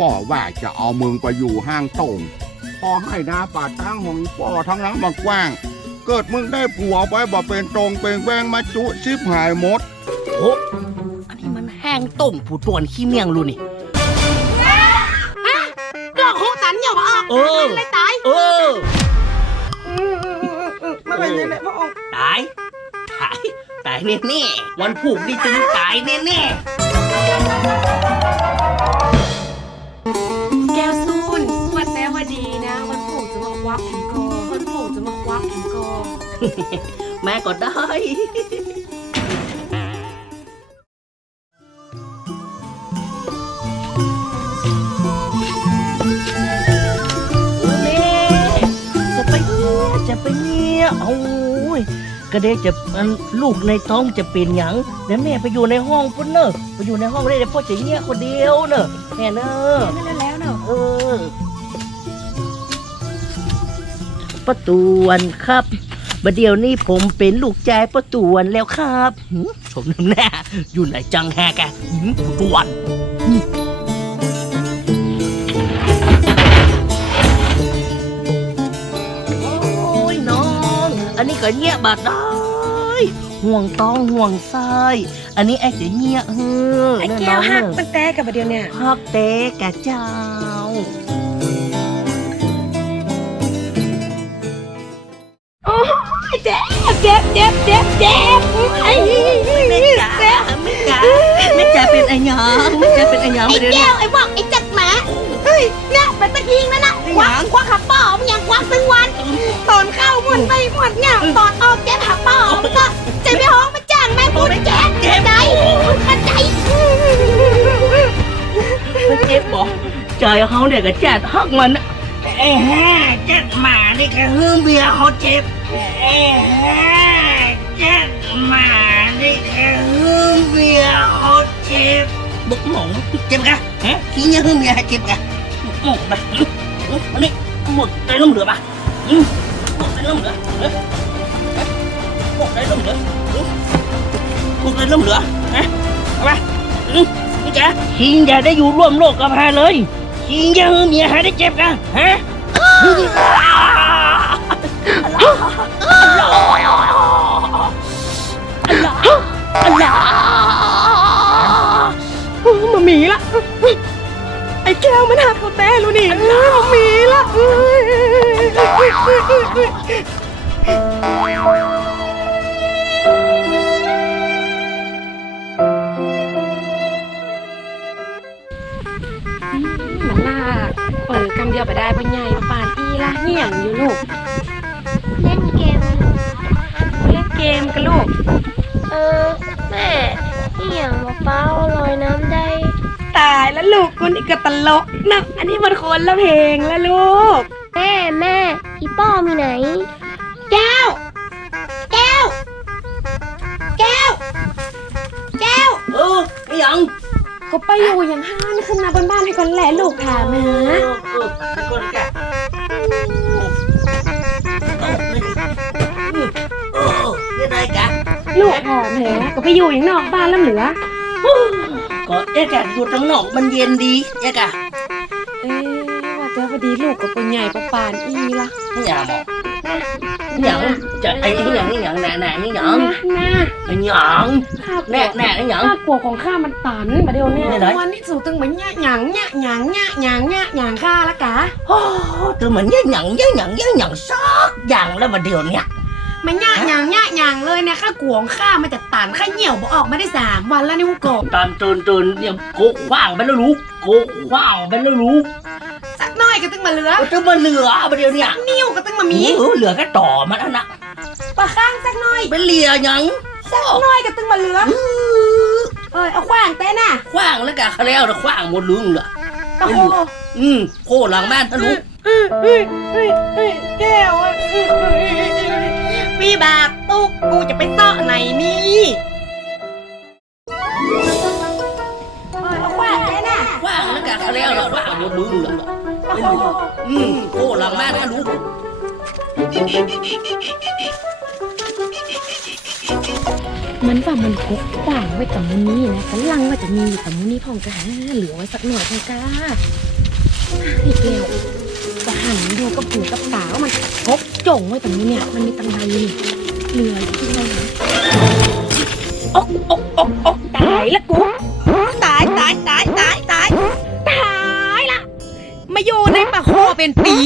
ป่อว่าจะเอามึงไปอยู่ห้างโต่งพอให้นาป่าตั้งของป่อทั้งน้ำมากว้างเกิดมึงได้ผัวไปบ่เป็นตรงเป็นแวงมาจุซิบหายหมดโอ้อันนี้มันแห้งต้มผู้ตวนขี้เมียงรู้นี่ดอกโคตันอย่ามาออกเลยตายไม่เป็นไรพ่อองตายแน่ๆวันผูกนี่จึงตายแน่ๆแก้วซูนวันแต่วันดีนะวันผูกจะมาควักถึงกอวันผูกจะมาควักถึงกอแม่ก็ได้จะไปเนี่ยโอ้ยก็เด็กจะลูกในท้องจะเป็นหยังเดี๋ยวแม่ไปอยู่ในห้องพุ่นเนอะไปอยู่ในห้องได้เดี๋ยวพ่อจะเนี่ยคนเดียวเนอะแม่เนอะแล้วเนอะป้าตวนครับบัดเดี๋ยวนี้ผมเป็นลูกชายป้าตวนแล้วครับสมน้ำหน้าอยู่ไหนจังแฮกะตวนอันนี้ก็เงี้ยบาดได้ห่วงต้องห่วงไส้อันนี้ไอ้จะเงี้ยไอ้แก้วหักมันแตกกับเดียวเนี่ยหักเตะกะเจ้าโอ้ยเจ็บไอ้แม่จ๋าเป็นไอ้หยังไอ้แก้วไอ้บอกไอ้จัดหมาเฮ้ยเนี่ยเป็นตะคิงนั่นนะควักขับป้อมันยังควักทั้งวันตอนเข้าหมดไปหมดเนี่ยตอนออกแก้หักป้อมันก็ใจไม่ห้องมาจ้างแม่พูดแก้ใจมันใจมันเจ็บบอกใจเขาเนี่ยก็จัดหักมันจัดหมานี่ก็ฮือเบียเขาเจ็บจัดหมานี่ก็ฮือเบียเขาเจ็บบุกหมงเจ็บกะขี้เงี้ยฮือเบียเจ็บกะหมดไปอันนี้หมดได้ล้มเหลือป่ะหมดได้ล้มเหลือหมดได้ล้มเหลือหมดได้ล้มเหลือเอาไปนี่จ้ะขี้อย่าได้อยู่ร่วมโลกกับใครเลยขี้อย่าฮือเมียหาได้เจ็บกันมามีละไอ้แก้วมันหักเขาแต่รู้นี่มามีละมันลากคำเดียวไปได้ปะใหญ่ปานอีละเหี้ยงอยู่ลูกเล่นเกมกันลูกแม่เหี้ยงมะพร้าวลอยน้ำได้ตายแล้วลูกคนนี้ก็ตลกนะอันนี้มันคนละเพลงแล้วลูกแม่พี่ป้อมีไหนแก้วไม่ยังก็ไปอยู่อย่างห้านขึ้นมาบนบ้านให้คนแหละลูกถามนะคนแก่ยังไงกะลูกถามแหมก็ไปอยู่อย่างนอกบ้านแล้วเหลือก็แกอยู่ทั้งนอกมันเย็นดีแกว่าแต่พอดีลูกก็เป็นใหญ่ประปานอีละไม่อยากบอกหยังจะไอ้หยังนี่หยังแหน่นี่หยังไอ้หยังแหน่นี่หยังข้ากลัวของข้ามันตันมาเดี๋ยวนี้วันนี้สู่ตึงเหมือนหยังข้าละกะโอ้ตึงเหมือนหยังซักอย่างแล้วมาเดี๋ยวนี้มันหยังเลยเนี่ยข้ากลัวของข้ามันจะตันข้าเหี่ยวบอกออกมาได้3 วันแล้วนี่กูโกะตันจนเนี่ยโกะขว้างไปแล้วรู้สักน้อยก็ตึงมาเหลือมาเดี๋ยวนี้นิ้วก็ตึงมามีเหลือแค่ต่อมันนะปะข้างสักน้อยเป็นเหลี่ยยังสักน้อยก็ตึงมาเหลือเอาขว้างเต้น่ะขว้างแล้วกะเขาแล้วขว้างหมดลึงเหรอโคหลังบ้านทะลุแก้วพี่บากตุ๊กกูจะไปเซาะไหนนี่เอาขว้างเต้น่ะขว้างแล้วกะเขาแล้วขว้างหมดลึงเหรอโคหลังบ้านทะลุมันว่ามันพกขวางไว้กับมูนี่นะกันลังว่าจะมีอยู่กับมูนี่พ่องกะเหลือไว้สักหน่อยพ่องกะ อีกแล้วจะหันดูกับหูกับตาว่ามันพกจงไว้ตรงนี้เนี่ยมันมีตังใดนี่เหนื่อยที่ไหนนะอกตายละกูตายละมาอยู่ในปะโคเป็นปี